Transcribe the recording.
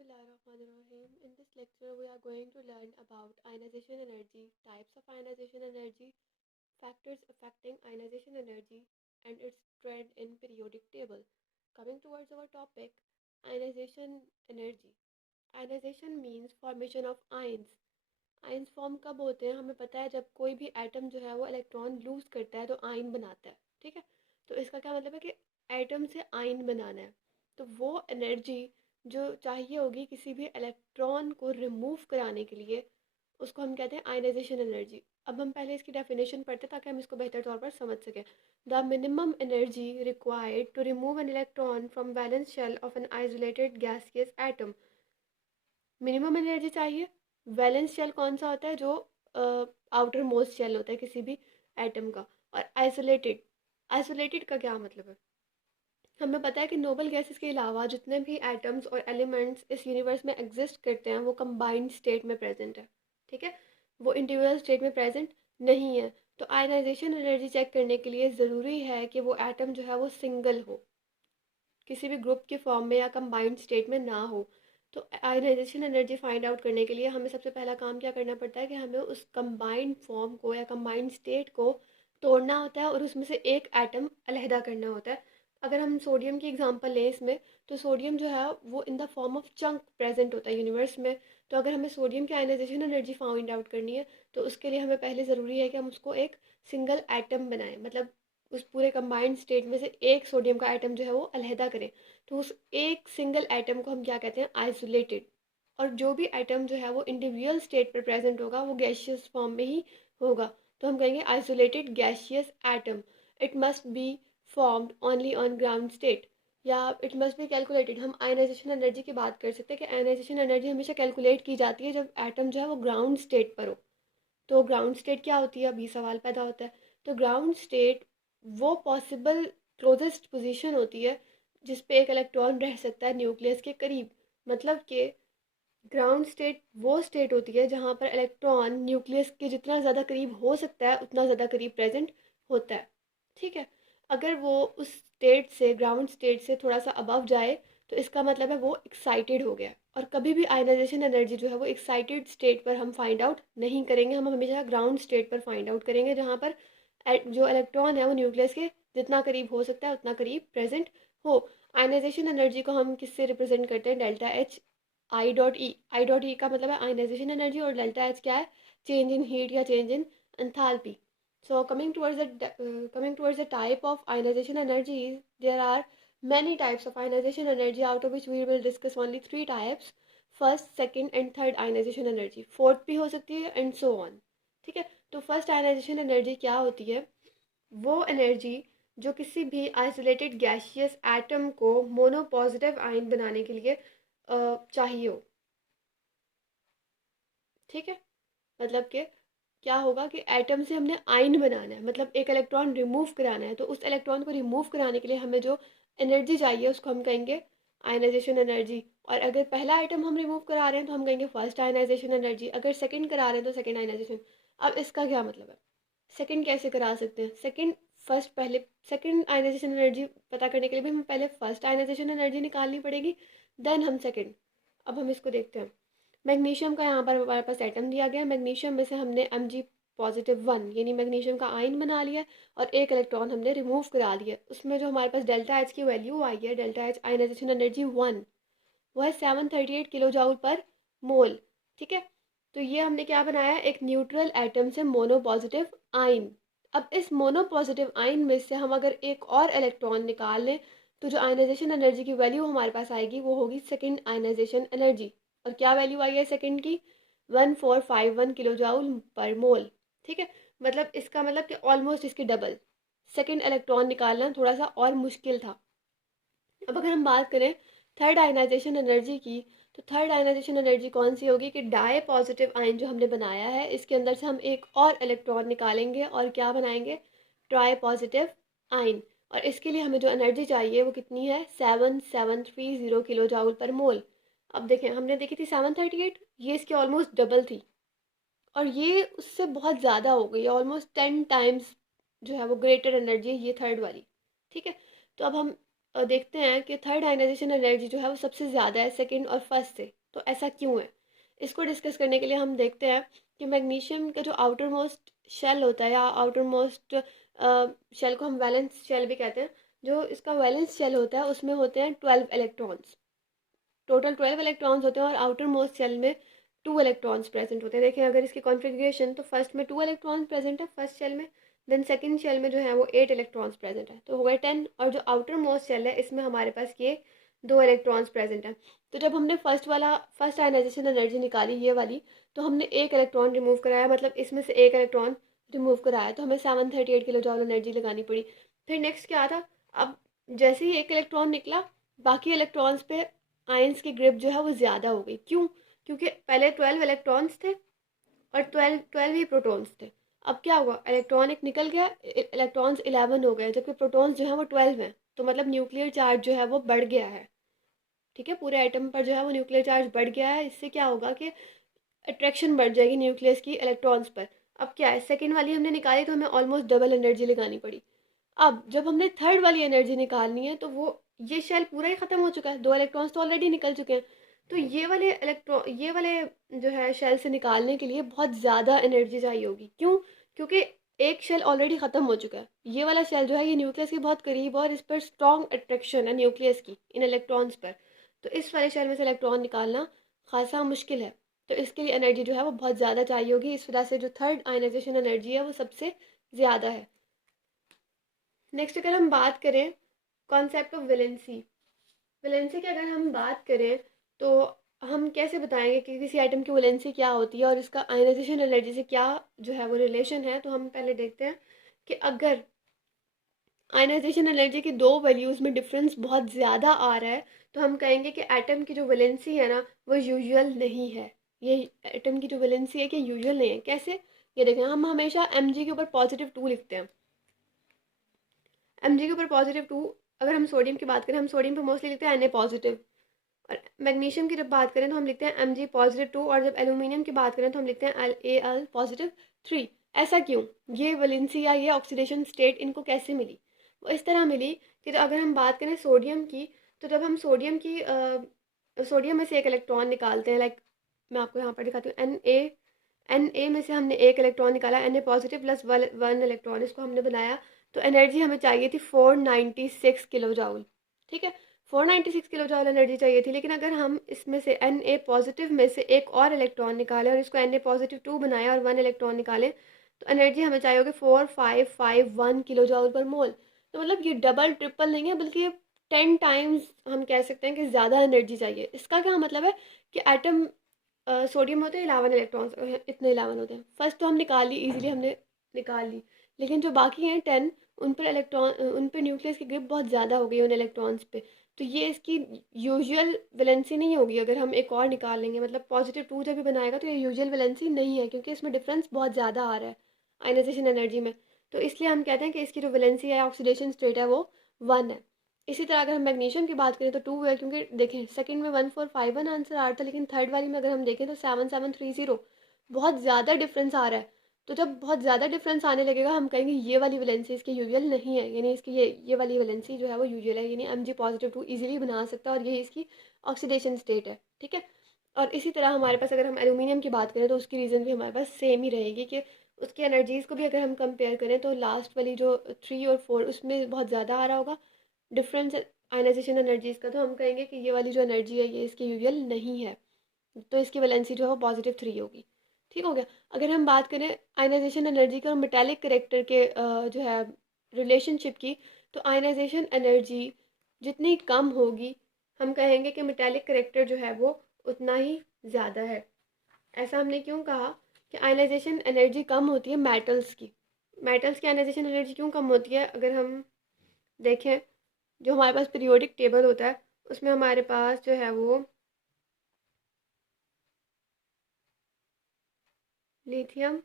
Bismillahirrahmanirrahim. In this lecture, we are going to learn about ionization energy, types of ionization energy, factors affecting ionization energy, and its trend in periodic table. Coming towards our topic, ionization energy. Ionization means formation of ions. Ions form कब होते हैं हमें पता है जब कोई भी atom जो है वो इलेक्ट्रॉन लूज करता है तो आयन बनाता है। ठीक है, तो इसका क्या मतलब है कि एटम से आयन बनाना है। तो वो एनर्जी जो चाहिए होगी किसी भी इलेक्ट्रॉन को रिमूव कराने के लिए उसको हम कहते हैं आयनाइजेशन एनर्जी। अब हम पहले इसकी डेफिनेशन पढ़ते हैं ताकि हम इसको बेहतर तौर पर समझ सकें। The minimum energy required to remove an electron from valence shell of an isolated gaseous atom. Minimum energy चाहिए। वैलेंस शेल कौन सा होता है? जो आउटर मोस्ट शेल होता है किसी भी एटम का। और आइसोलेटेड, आइसोलेटेड का क्या मतलब है? हमें पता है कि नोबल गैसेस के अलावा जितने भी एटम्स और एलिमेंट्स इस यूनिवर्स में एग्जिस्ट करते हैं वो कंबाइंड स्टेट में प्रेजेंट है। ठीक है, वो इंडिविजुअल स्टेट में प्रेजेंट नहीं है। तो आयनाइजेशन एनर्जी चेक करने के लिए ज़रूरी है कि वो एटम जो है वो सिंगल हो, किसी भी ग्रुप की फॉर्म में या कंबाइंड स्टेट में ना हो। तो आयनाइजेशन एनर्जी फाइंड आउट करने के लिए हमें सबसे पहला काम क्या करना पड़ता है कि हमें उस कंबाइंड फॉर्म को या कंबाइंड स्टेट को तोड़ना होता है और उसमें से एक एटम अलहदा करना होता है। अगर हम सोडियम की एग्जांपल लें इसमें, तो सोडियम जो है वो in the form of chunk present होता है यूनिवर्स में। तो अगर हमें सोडियम की आयनाइजेशन एनर्जी फाइंड आउट करनी है तो उसके लिए हमें पहले ज़रूरी है कि हम उसको एक सिंगल एटम बनाएं, मतलब उस पूरे कंबाइंड स्टेट में से एक सोडियम का एटम जो है वो अलहदा करें। तो उस एक सिंगल एटम को हम क्या कहते हैं? आइसोलेटेड। और जो भी एटम जो है वो इंडिविजुअल स्टेट पर प्रेजेंट होगा वो गैशियस फॉर्म में ही होगा। तो हम कहेंगे isolated gaseous atom. It must be formed only on ground state, या इट मस्ट बी कैलकुलेटेड। हम आयनाइजेशन एनर्जी की बात कर सकते हैं कि आयनाइजेशन एनर्जी हमेशा कैलकुलेट की जाती है जब एटम जो है वो ग्राउंड स्टेट पर हो। तो ग्राउंड स्टेट क्या होती है? अभी सवाल पैदा होता है। तो ग्राउंड स्टेट वो पॉसिबल क्लोजेस्ट पोजीशन होती है जिस पे एक इलेक्ट्रॉन रह सकता है न्यूक्लियस के करीब। मतलब कि ग्राउंड स्टेट वो स्टेट होती है जहाँ पर इलेक्ट्रॉन न्यूक्लियस के जितना ज़्यादा करीब हो सकता है उतना ज़्यादा करीब प्रेजेंट होता है। ठीक है, अगर वो उस स्टेट से, ग्राउंड स्टेट से थोड़ा सा अबव जाए तो इसका मतलब है वो एक्साइटेड हो गया। और कभी भी आयनाइजेशन एनर्जी जो है वो एक्साइटेड स्टेट पर हम फाइंड आउट नहीं करेंगे, हम हमेशा ग्राउंड स्टेट पर फाइंड आउट करेंगे जहाँ पर जो इलेक्ट्रॉन है वो न्यूक्लियस के जितना करीब हो सकता है उतना करीब प्रेजेंट हो। आयनाइजेशन एनर्जी को हम किससे रिप्रेजेंट करते हैं? Delta H I dot E. I dot E का मतलब है आयनाइजेशन एनर्जी और डेल्टा एच क्या है? चेंज इन हीट या change in enthalpy. So coming towards the type of ionization energies, there are many types of ionization energy, out of which we will discuss only three types: first, second and third ionization energy. Fourth भी हो सकती है and so on. ठीक है, तो first ionization energy क्या होती है? वो एनर्जी जो किसी भी आइसोलेटेड गैशियस एटम को मोनो पॉजिटिव आयन बनाने के लिए चाहिए हो। ठीक है, मतलब कि क्या होगा कि एटम से हमने आयन बनाना है, मतलब एक इलेक्ट्रॉन रिमूव कराना है। तो उस इलेक्ट्रॉन को रिमूव कराने के लिए हमें जो एनर्जी चाहिए उसको हम कहेंगे आयनाइजेशन एनर्जी। और अगर पहला आइटम हम रिमूव करा रहे हैं तो हम कहेंगे फर्स्ट आयनाइजेशन एनर्जी, अगर सेकंड करा रहे हैं तो सेकंड आयनाइजेशन। अब इसका क्या मतलब है? सेकंड कैसे करा सकते हैं? सेकंड फर्स्ट पहले सेकंड आयनाइजेशन एनर्जी पता करने के लिए भी हमें पहले फर्स्ट आयनाइजेशन एनर्जी निकालनी पड़ेगी, देन हम सेकंड। अब हम इसको देखते हैं। मैग्नीशियम का यहाँ पर हमारे पास एटम दिया गया है। मैग्नीशियम में से हमने Mg+1 यानी मैग्नीशियम का आयन बना लिया और एक इलेक्ट्रॉन हमने रिमूव करा दिया। उसमें जो हमारे पास डेल्टा एच की वैल्यू आई है, डेल्टा एच आयनाइजेशन एनर्जी 1, वो है 738 किलो जूल पर मोल। ठीक है, तो ये हमने क्या बनाया? एक न्यूट्रल एटम से मोनो पॉजिटिव आयन। अब इस मोनो पॉजिटिव आयन में से हम अगर एक और इलेक्ट्रॉन निकाल लें तो जो आयनाइजेशन एनर्जी की वैल्यू हमारे पास आएगी वो होगी सेकेंड आयनाइजेशन एनर्जी। और क्या वैल्यू आई है सेकेंड की? 1451 किलो जूल पर मोल। ठीक है, मतलब इसका मतलब कि ऑलमोस्ट इसकी डबल। सेकेंड इलेक्ट्रॉन निकालना थोड़ा सा और मुश्किल था। अब अगर हम बात करें थर्ड आयनाइजेशन एनर्जी की, तो थर्ड आयनाइजेशन एनर्जी कौन सी होगी कि डाई पॉजिटिव आयन जो हमने बनाया है इसके अंदर से हम एक और इलेक्ट्रॉन निकालेंगे और क्या बनाएंगे? Try positive ion. और इसके लिए हमें जो एनर्जी चाहिए वो कितनी है? 7730 किलो जूल पर मोल। अब देखें, हमने देखी थी 738, ये इसकी ऑलमोस्ट डबल थी और ये उससे बहुत ज़्यादा हो गई, ऑलमोस्ट 10 टाइम्स जो है वो ग्रेटर एनर्जी है ये थर्ड वाली। ठीक है, तो अब हम देखते हैं कि थर्ड आयनाइजेशन एनर्जी जो है वो सबसे ज़्यादा है सेकंड और फर्स्ट से। तो ऐसा क्यों है, इसको डिस्कस करने के लिए हम देखते हैं कि मैग्नीशियम का जो आउटर मोस्ट शेल होता है, या आउटर मोस्ट शेल को हम वैलेंस शेल भी कहते हैं, जो इसका वैलेंस शेल होता है उसमें होते हैं 12 इलेक्ट्रॉन्स। टोटल 12 इलेक्ट्रॉन्स होते हैं और आउटर मोस्ट शेल में 2 इलेक्ट्रॉन्स प्रेजेंट होते हैं। देखें अगर इसकी कॉन्फ़िगरेशन, तो फर्स्ट में 2 इलेक्ट्रॉन्स प्रेजेंट है फर्स्ट शेल में, देन सेकंड शेल में जो है वो 8 इलेक्ट्रॉन्स प्रेजेंट है, तो हो गए 10। और जो आउटर मोस्ट शेल है इसमें हमारे पास ये 2 इलेक्ट्रॉन्स प्रेजेंट है। तो जब हमने फर्स्ट आयनाइजेशन एनर्जी निकाली ये वाली, तो हमने 1 इलेक्ट्रॉन रिमूव कराया, मतलब इसमें से 1 इलेक्ट्रॉन रिमूव कराया, तो हमें 738 किलो जॉल एनर्जी लगानी पड़ी। फिर नेक्स्ट क्या था, अब जैसे ही 1 इलेक्ट्रॉन निकला, बाकी इलेक्ट्रॉन्स पे आयंस की ग्रिप जो है वो ज़्यादा हो गई। क्यों? क्योंकि पहले 12 इलेक्ट्रॉन्स थे और 12 ही प्रोटॉन्स थे। अब क्या हुआ, इलेक्ट्रॉन एक निकल गया, इलेक्ट्रॉन्स 11 हो गए, जबकि प्रोटॉन्स जो है वो 12 हैं। तो मतलब न्यूक्लियर चार्ज जो है वो बढ़ गया है। ठीक है, पूरे एटम पर जो है वो न्यूक्लियर चार्ज बढ़ गया है। इससे क्या होगा कि अट्रैक्शन बढ़ जाएगी न्यूक्लियस की इलेक्ट्रॉन्स पर। अब क्या है, सेकेंड वाली हमने निकाली तो हमें ऑलमोस्ट डबल एनर्जी लगानी पड़ी। अब जब हमने थर्ड वाली एनर्जी निकालनी है, तो वो ये शेल पूरा ही ख़त्म हो चुका है, 2 इलेक्ट्रॉन्स तो ऑलरेडी निकल चुके हैं। तो ये वाले जो है शेल से निकालने के लिए बहुत ज़्यादा एनर्जी चाहिए होगी। क्यों? क्योंकि एक शेल ऑलरेडी ख़त्म हो चुका है। ये वाला शेल जो है ये न्यूक्लियस के बहुत करीब है और इस पर स्ट्रॉन्ग अट्रैक्शन है न्यूक्लियस की इन इलेक्ट्रॉन्स पर। तो इस वाले शेल में से इलेक्ट्रॉन निकालना खासा मुश्किल है। तो इसके लिए एनर्जी जो है वो बहुत ज़्यादा चाहिए होगी। इस वजह से जो थर्ड आयनाइजेशन एनर्जी है वो सबसे ज़्यादा है। नेक्स्ट अगर हम बात करें कॉन्सेप्ट ऑफ वैलेंसी, वैलेंसी की अगर हम बात करें तो हम कैसे बताएंगे कि किसी आइटम की वैलेंसी क्या होती है और इसका आयनाइजेशन एनर्जी से क्या जो है वो रिलेशन है। तो हम पहले देखते हैं कि अगर आयनाइजेशन एनर्जी की दो वैल्यूज़ में डिफरेंस बहुत ज़्यादा आ रहा है, तो हम कहेंगे कि एटम की जो वैलेंसी है ना वो यूजुअल नहीं है। ये एटम की जो वैलेंसी है कि यूजुअल नहीं है। कैसे? ये देखें, हम हमेशा एम के ऊपर +2 लिखते हैं। एम के ऊपर +2, अगर हम सोडियम की बात करें, हम सोडियम पर मोस्टली लिखते हैं Na+। और मैग्नीशियम की जब बात करें तो हम लिखते हैं Mg+2, और जब एल्यूमिनियम की बात करें तो हम लिखते हैं Al+3। ऐसा क्यों? ये वैलेंसी या ये ऑक्सीडेशन स्टेट इनको कैसे मिली? वो इस तरह मिली कि तो अगर हम बात करें सोडियम की, तो जब हम सोडियम में से एक इलेक्ट्रॉन निकालते हैं, लाइक मैं आपको यहाँ पर दिखाती हूँ, एन ए में से हमने एक इलेक्ट्रॉन निकाला, Na++1 इसको हमने बनाया, तो एनर्जी हमें चाहिए थी 496 किलो जूल। ठीक है, 496 किलो जूल एनर्जी चाहिए थी। लेकिन अगर हम इसमें से Na+ में से एक और इलेक्ट्रॉन निकालें और इसको Na+2 बनाएं और 1 इलेक्ट्रॉन निकालें, तो एनर्जी हमें चाहिए होगी 4551 किलो जूल/मोल। तो मतलब ये डबल ट्रिपल नहीं है, बल्कि ये 10 टाइम्स हम कह सकते हैं कि ज़्यादा एनर्जी चाहिए। इसका क्या मतलब है कि एटम सोडियम होते हैं 11 इलेक्ट्रॉन्स, इतने 11 होते हैं। फर्स्ट तो हम निकाल ली, इजीली हमने निकाल ली, लेकिन जो बाकी हैं 10, उन पर न्यूक्लियस की ग्रिप बहुत ज़्यादा हो गई उन इलेक्ट्रॉन्स पे। तो ये इसकी यूजुअल वैलेंसी नहीं होगी। अगर हम एक और निकाल लेंगे, मतलब +2 जब भी बनाएगा, तो ये यूजुअल वैलेंसी नहीं है, क्योंकि इसमें डिफरेंस बहुत ज़्यादा आ रहा है आयनाइजेशन एनर्जी में। तो इसलिए हम कहते हैं कि इसकी जो वैलेंसी है, ऑक्सीडेशन स्टेट है, वो 1 है। इसी तरह अगर हम मैग्नीशियम की बात करें तो 2 है, क्योंकि देखें सेकंड में 1451 आंसर आ रहा था, लेकिन थर्ड वाली में अगर हम देखें तो 7730। बहुत ज़्यादा डिफरेंस आ रहा है। तो जब बहुत ज़्यादा डिफरेंस आने लगेगा, हम कहेंगे ये वाली वैलेंसी इसकी यूजुअल नहीं है, यानी इसकी ये वाली वैलेंसी जो है वो यूजुअल है, यानी Mg+2 इजीली बना सकता है और यही इसकी ऑक्सीडेशन स्टेट है। ठीक है, और इसी तरह हमारे पास अगर हम एल्यूमिनियम की बात करें तो उसकी रीज़न भी हमारे पास सेम ही रहेगी कि उसकी एनर्जीज़ को भी अगर हम कंपेयर करें तो लास्ट वाली जो 3 और 4 उसमें बहुत ज़्यादा आ रहा होगा डिफरेंस आयनाइजेशन एनर्जीज़ का। तो हम कहेंगे कि ये वाली जो एनर्जी है ये इसकी यूजुअल नहीं है, तो इसकी वैलेंसी जो है वो +3 होगी। ठीक हो गया। अगर हम बात करें आयनाइजेशन एनर्जी के और मेटालिक करेक्टर के जो है रिलेशनशिप की, तो आयनाइजेशन एनर्जी जितनी कम होगी, हम कहेंगे कि मेटालिक करेक्टर जो है वो उतना ही ज़्यादा है। ऐसा हमने क्यों कहा कि आयनाइजेशन एनर्जी कम होती है मेटल्स की आयनाइजेशन एनर्जी क्यों कम होती है? अगर हम देखें, जो हमारे पास पीरियोडिक टेबल होता है उसमें हमारे पास जो है वो लिथियम,